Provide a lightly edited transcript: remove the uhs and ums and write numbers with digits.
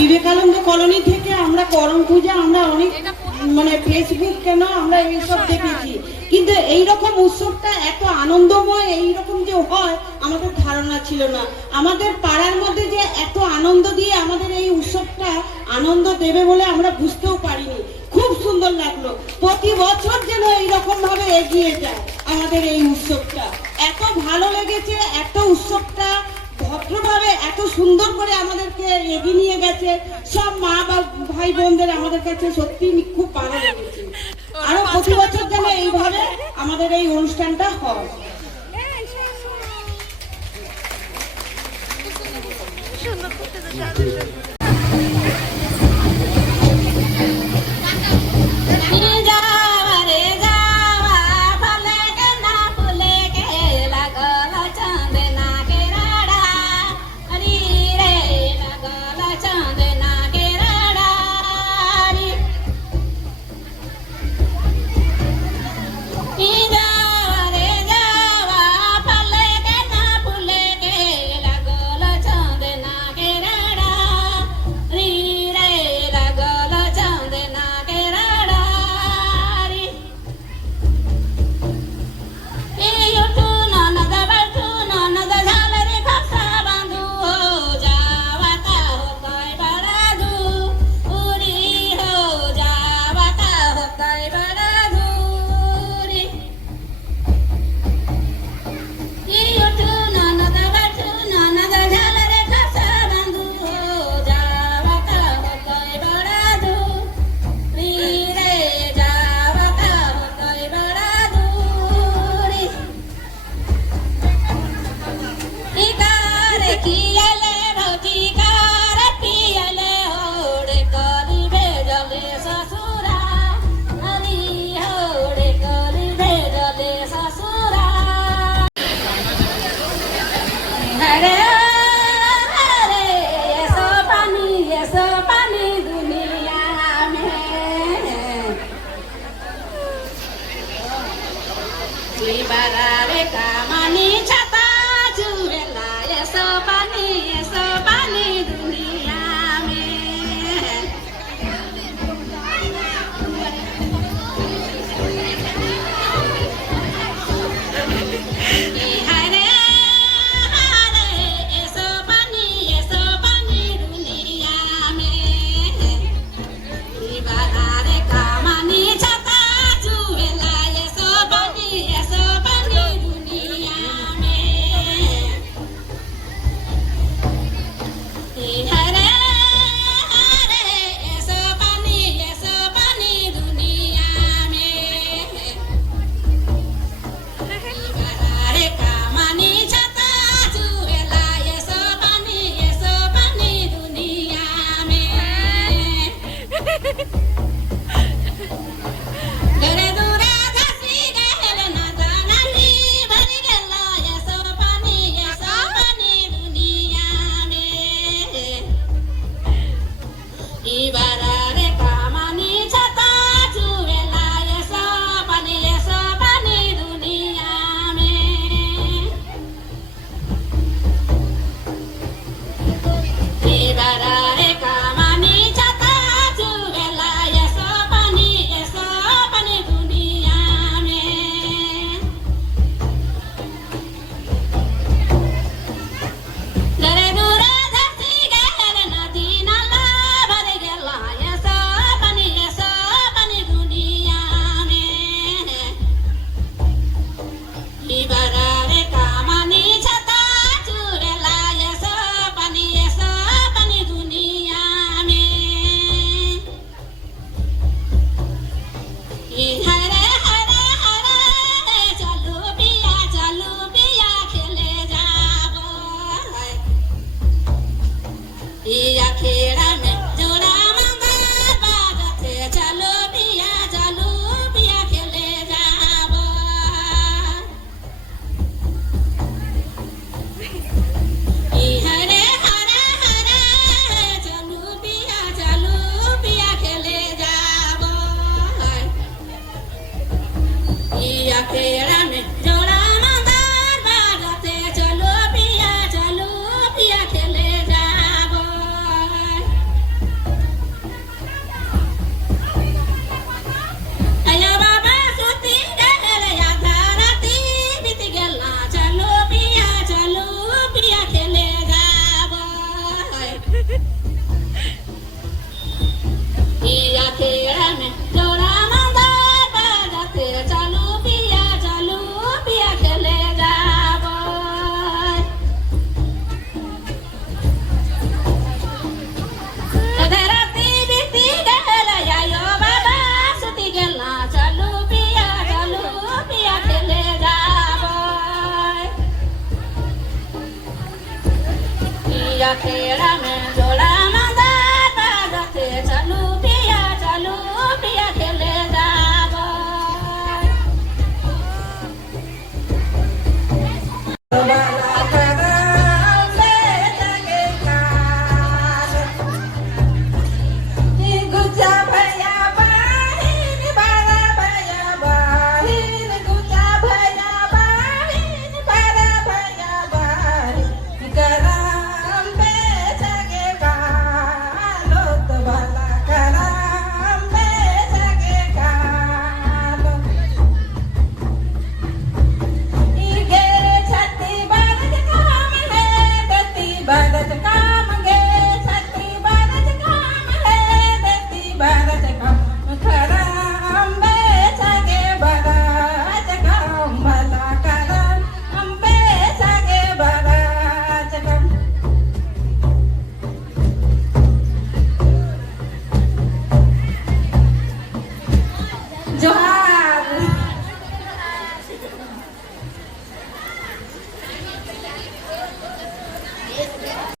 Vivekananda colony থেকে আমরা করম পূজা আমরা অনেক মানে ফেসবুক কেন আমরা এইসব দেখেছি, কিন্তু এইরকম উৎসবটা এত আনন্দময় এইরকম যে হয় আমাদের ধারণা ছিল না। আমাদের পাড়ার মধ্যে যে এত আনন্দ দিয়ে আমাদের এই উৎসবটা আনন্দ দেবে বলে আমরা বুঝতেও পারিনি। খুব সুন্দর লাগলো। প্রতি বছর যেন এইরকম ভাবে এগিয়ে যায় আমাদের এই উৎসবটা। এত ভালো লেগেছে, এত উৎসবটা ভদ্রভাবে এত সুন্দর করে আমাদেরকে এগিয়ে নিয়ে গেছে সব মা বা ভাই বোনদের, আমাদের কাছে সত্যি খুব ভালো লেগেছে। আরো প্রতি বছর যেন এইভাবে আমাদের এই অনুষ্ঠানটা হয়। तेरा मैं जो